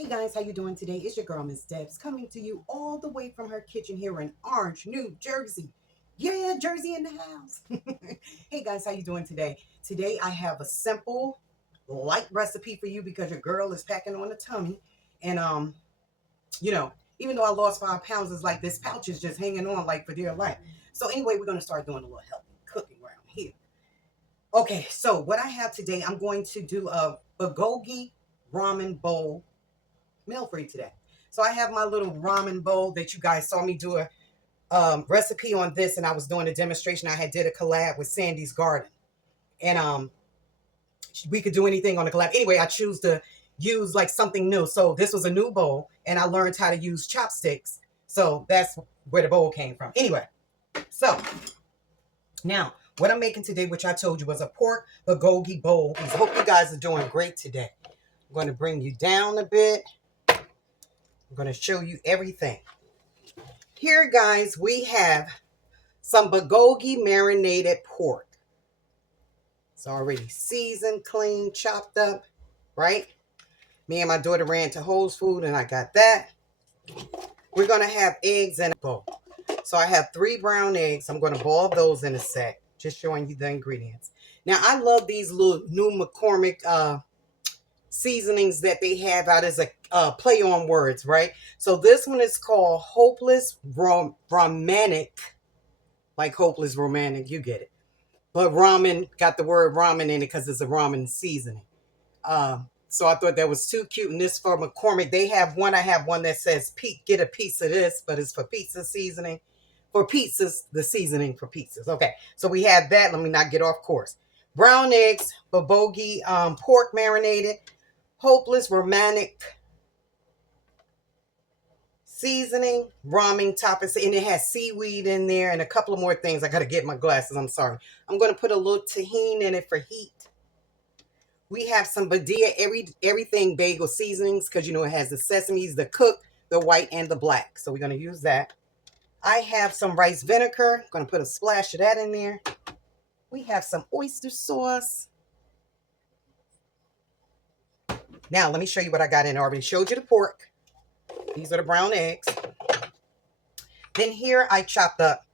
Hey guys, how you doing today? It's your girl Miss Debs coming to you all the way from her kitchen here in Orange, New Jersey. Yeah, Jersey in the house. Hey guys, how you doing today? Today I have a simple, light recipe for you because your girl is packing on a tummy. And you know, even though I lost 5 pounds, it's like this pouch is just hanging on like for dear life. So anyway, we're gonna start doing a little healthy cooking around here. Okay, so what I have today, I'm going to do a bulgogi ramen bowl meal for you today. So I have my little ramen bowl that you guys saw me do a recipe on this, and I was doing a demonstration. I had did a collab with Sandy's Garden, and we could do anything on the collab. Anyway, I choose to use like something new. So this was a new bowl, and I learned how to use chopsticks. So that's where the bowl came from. Anyway, so now what I'm making today, which I told you was a pork bulgogi bowl. I hope you guys are doing great today. I'm going to bring you down a bit. I'm going to show you everything. Here, guys, we have some bulgogi marinated pork. It's already seasoned, clean, chopped up, right? Me and my daughter ran to Whole Foods and I got that. We're going to have eggs in a bowl. So I have 3 brown eggs. I'm going to boil those in a sec, just showing you the ingredients. Now, I love these little new McCormick seasonings that they have out as a play on words, right? So this one is called Hopeless Romantic, like hopeless romantic, you get it. But ramen got the word ramen in it because it's a ramen seasoning. So I thought that was too cute. And this for McCormick. They have one. I have one that says get a piece of this, but it's for pizza seasoning. For pizzas, the seasoning for pizzas. Okay, so we have that. Let me not get off course. Brown eggs, bulgogi, pork marinated, hopeless romantic seasoning, ramen toppings, and it has seaweed in there and a couple of more things. I got to get my glasses. I'm sorry. I'm going to put a little tahini in it for heat. We have some Badia everything bagel seasonings because you know it has the sesames, the cooked, the white, and the black. So we're going to use that. I have some rice vinegar. I'm going to put a splash of that in there. We have some oyster sauce. Now, let me show you what I got in. I already showed you the pork. These are the brown eggs. Then here I chopped up,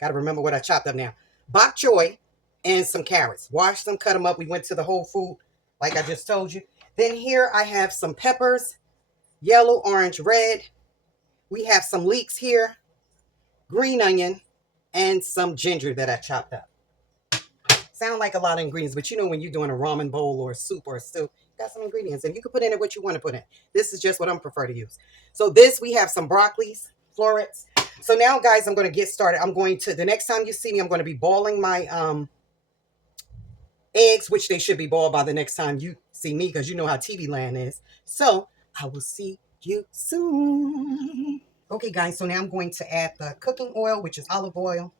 got to remember what I chopped up now, bok choy and some carrots. Washed them, cut them up. We went to the Whole Food, like I just told you. Then here I have some peppers, yellow, orange, red. We have some leeks here, green onion, and some ginger that I chopped up. Sound like a lot of ingredients, but you know when you're doing a ramen bowl or a soup or a stew, got some ingredients, and you can put in it what you want to put in. This is just what I'm prefer to use. So this, we have some broccolis, florets. So now, guys, I'm going to get started. I'm going to, the next time you see me, I'm going to be boiling my eggs, which they should be boiled by the next time you see me, because you know how TV land is. So I will see you soon. Okay, guys, so now I'm going to add the cooking oil, which is olive oil.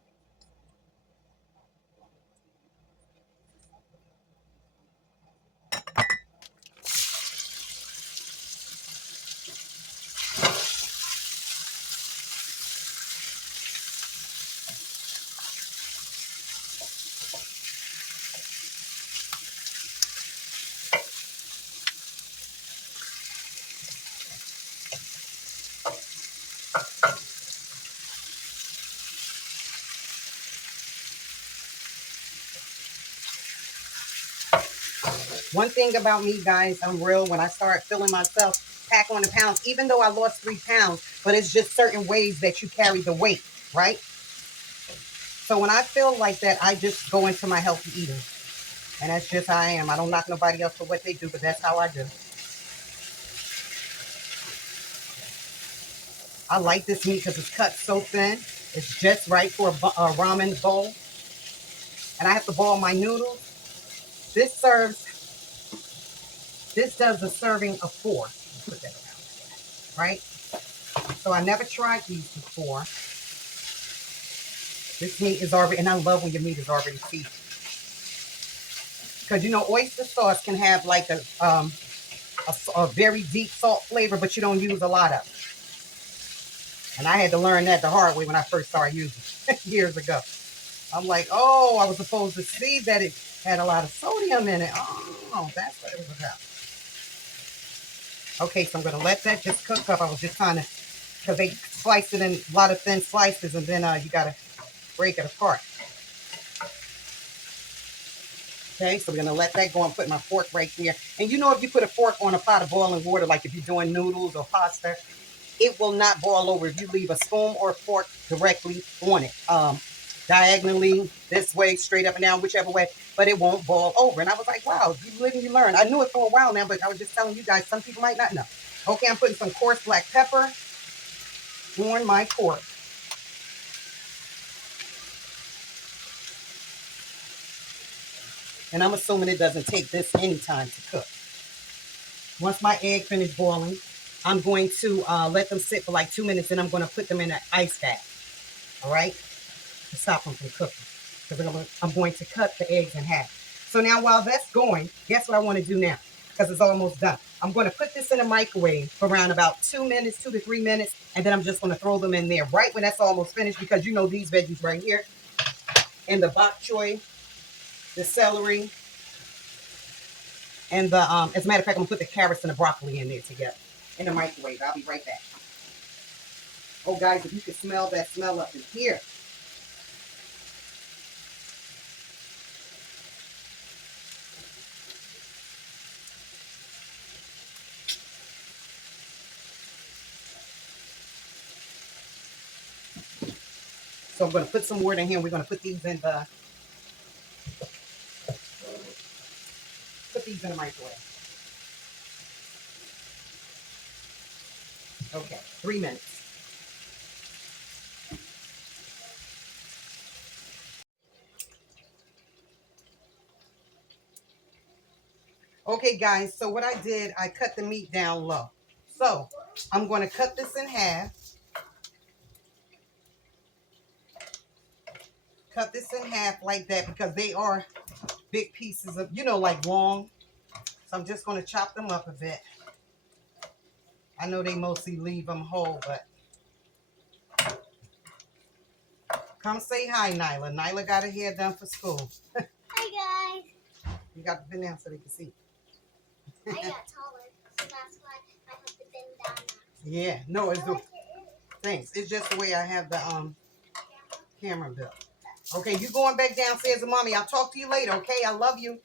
One thing about me, guys, I'm real. When I start feeling myself pack on the pounds, even though I lost 3 pounds, but it's just certain ways that you carry the weight, right? So when I feel like that, I just go into my healthy eating. And that's just how I am. I don't knock nobody else for what they do, but that's how I do. I like this meat because it's cut so thin. It's just right for a ramen bowl. And I have to boil my noodles. This does a serving of 4. Put that around, right? So I never tried these before. This meat is already, and I love when your meat is already seasoned. Because, you know, oyster sauce can have like a very deep salt flavor, but you don't use a lot of it. And I had to learn that the hard way when I first started using it years ago. I'm like, oh, I was supposed to see that it had a lot of sodium in it. Oh, that's what it was about. Okay, so I'm going to let that just cook up. I was just trying to, because they slice it in a lot of thin slices, and then you got to break it apart. Okay, so we're going to let that go and put my fork right there. And you know, if you put a fork on a pot of boiling water, like if you're doing noodles or pasta, it will not boil over if you leave a spoon or a fork directly on it. Diagonally, this way, straight up and down, whichever way, but it won't boil over. And I was like, wow, you live and you learn. I knew it for a while now, but I was just telling you guys, some people might not know. Okay, I'm putting some coarse black pepper on my pork. And I'm assuming it doesn't take this any time to cook. Once my egg finished boiling, I'm going to let them sit for like 2 minutes, and I'm going to put them in an ice bath. All right, to stop them from cooking. Because I'm going to cut the eggs in half. So now while that's going, guess what I want to do now? Because it's almost done. I'm going to put this in a microwave for around about 2 minutes, 2 to 3 minutes, and then I'm just going to throw them in there right when that's almost finished, because you know these veggies right here, and the bok choy, the celery, and the as a matter of fact, I'm gonna put the carrots and the broccoli in there together in the microwave. I'll be right back. Oh guys, if you can smell that smell up in here. So I'm gonna put some water in here, and we're gonna put these in the microwave. Okay, 3 minutes. Okay guys, so what I did, I cut the meat down low. So I'm gonna cut this in half. Cut this in half like that, because they are big pieces of, you know, like long. So I'm just gonna chop them up a bit. I know they mostly leave them whole, but come say hi, Nyla. Nyla got her hair done for school. Hi, guys. You got to bend down so they can see. I got taller, so that's why I have to bend down now. Yeah, no, it's the thanks. It's just the way I have the camera built. Okay, you going back downstairs with mommy. I'll talk to you later, okay? I love you.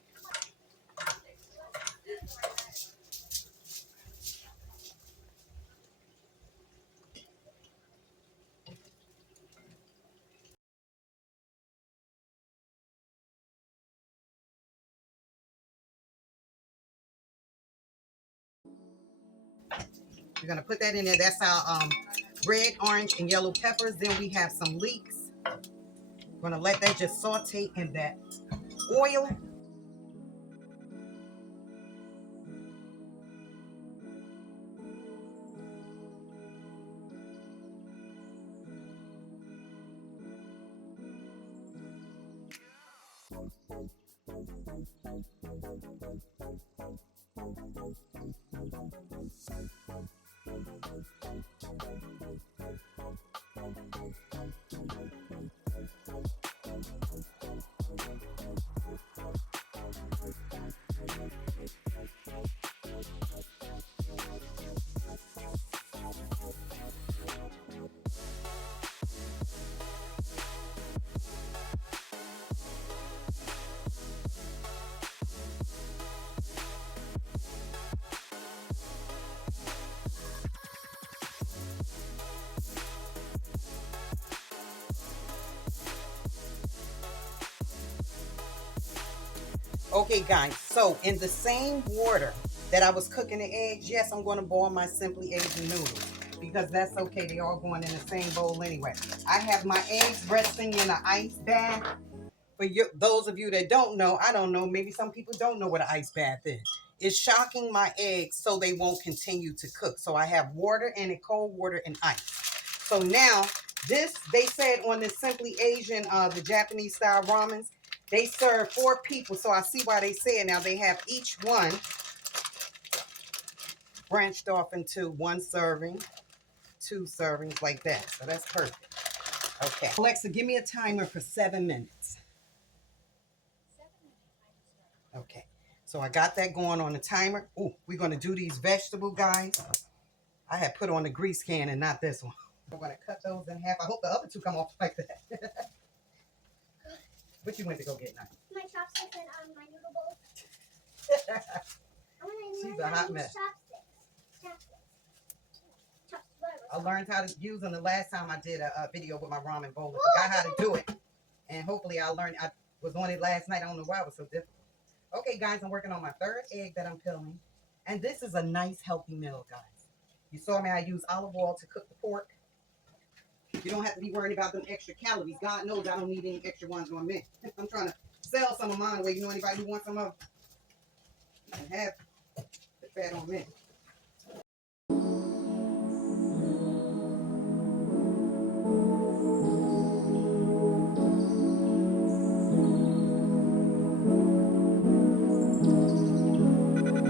We're gonna put that in there. That's our red, orange, and yellow peppers. Then we have some leeks. We're gonna let that just saute in that oil. Okay, guys, so in the same water that I was cooking the eggs, yes, I'm going to boil my Simply Asian noodles, because that's okay. They all going in the same bowl anyway. I have my eggs resting in an ice bath. For you, those of you that don't know, I don't know, maybe some people don't know what an ice bath is. It's shocking my eggs so they won't continue to cook. So I have water in it, cold water and ice. So now this, they said on this Simply Asian, the Japanese style ramens, they serve 4 people. So I see why they say it now. They have each one branched off into 1 serving, 2 servings like that. So that's perfect. Okay. Alexa, give me a timer for 7 minutes. Okay. So I got that going on the timer. Oh, we're going to do these vegetable guys. I had put on the grease can and not this one. I'm going to cut those in half. I hope the other two come off like that. What you went to go get now? My chopsticks and my noodle bowl. She's a hot mess. I learned how to use them the last time I did a video with my ramen bowl. I forgot how to do it. And hopefully I learned. I was on it last night. I don't know why it was so difficult. Okay, guys, I'm working on my third egg that I'm peeling. And this is a nice, healthy meal, guys. You saw me. I use olive oil to cook the pork. You don't have to be worried about them extra calories. God knows I don't need any extra ones on me. I'm trying to sell some of mine away. You know anybody who wants some of them? And have the fat on me.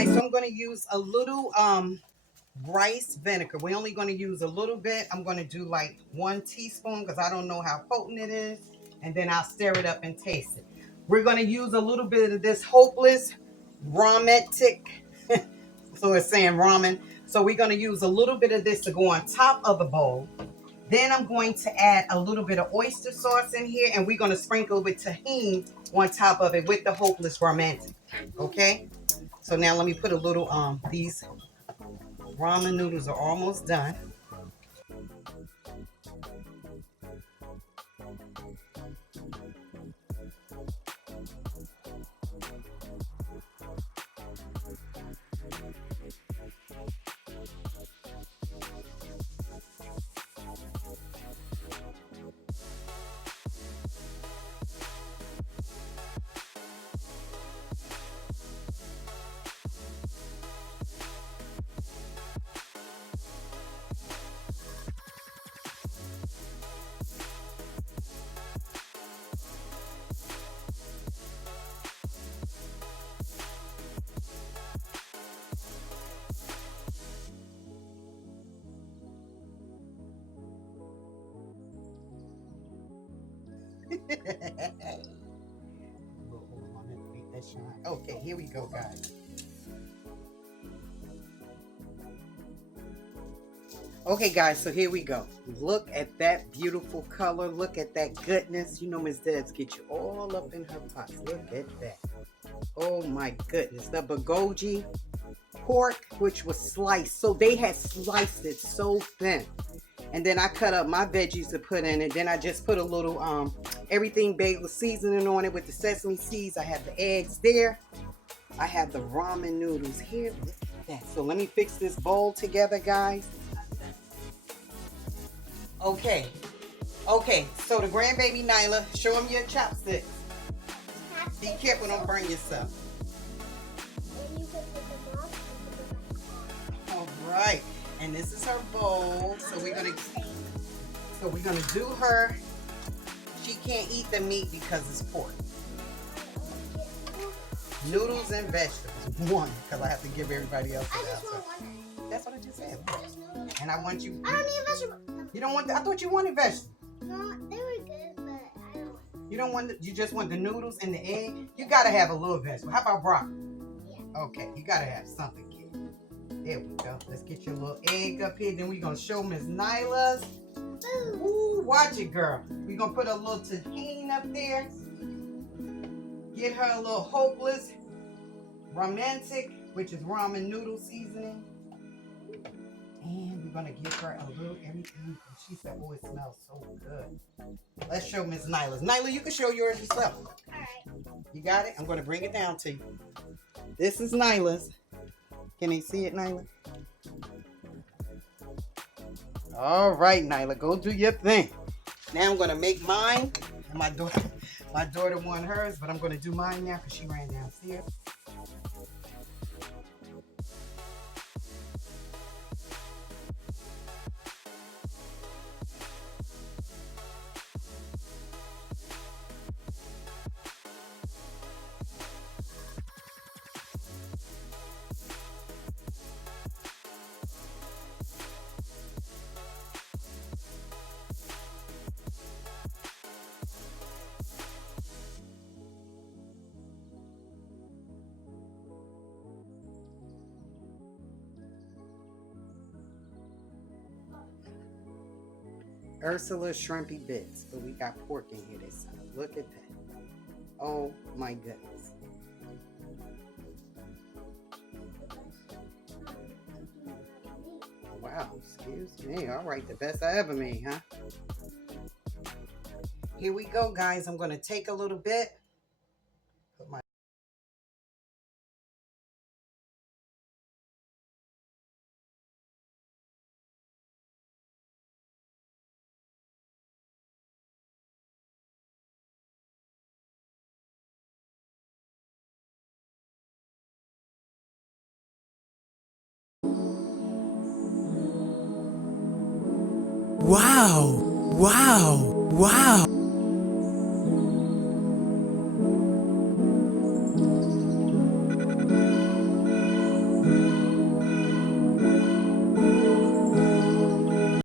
So I'm going to use a little rice vinegar. We're only going to use a little bit. I'm going to do like 1 teaspoon because I don't know how potent it is. And then I'll stir it up and taste it. We're going to use a little bit of this hopeless rametic. So it's saying ramen. So we're going to use a little bit of this to go on top of the bowl. Then I'm going to add a little bit of oyster sauce in here. And we're going to sprinkle with tahini on top of it with the hopeless romantic. Okay? So now let me put a little, these ramen noodles are almost done. Okay, here we go, guys. Okay, guys, so here we go. Look at that beautiful color. Look at that goodness. You know Miss Debs get you all up in her pots. Look at that. Oh, my goodness. The Bulgogi pork, which was sliced. So they had sliced it so thin. And then I cut up my veggies to put in it. Then I just put a little everything baked with seasoning on it with the sesame seeds. I have the eggs there. I have the ramen noodles here. Look at that. So let me fix this bowl together, guys. Okay. Okay. So the grandbaby Nyla, show them your chopsticks. Be careful, don't burn yourself. All right. And this is her bowl. So we're gonna do her. She can't eat the meat because it's pork. Noodles and vegetables. One, because I have to give everybody else. I just want one. That's what I just said. And I want you. I don't need vegetables. You don't want. I thought you wanted vegetables. No, they were good, but I don't want. You don't want. You just want the noodles and the egg. You gotta have a little vegetable. How about broccoli? Yeah. Okay, you gotta have something, kid. There we go. Let's get your little egg up here. Then we're gonna show Miss Nyla's. Ooh, watch it, girl. We're gonna put a little tahini up there. Get her a little hopeless romantic, which is ramen noodle seasoning. And we're gonna give her a little everything. She said, oh, it smells so good. Let's show Miss Nyla's. Nyla, you can show yours yourself. All right. You got it? I'm gonna bring it down to you. This is Nyla's. Can they see it, Nyla? All right, Nyla, go do your thing. Now I'm gonna make mine. And my daughter won hers, but I'm gonna do mine now because she ran downstairs. Ursula shrimpy bits, but we got pork in here this time. Look at that. Oh my goodness. Wow, excuse me. All right, the best I ever made, huh? Here we go, guys. I'm going to take a little bit. Put my Wow! Wow! Wow!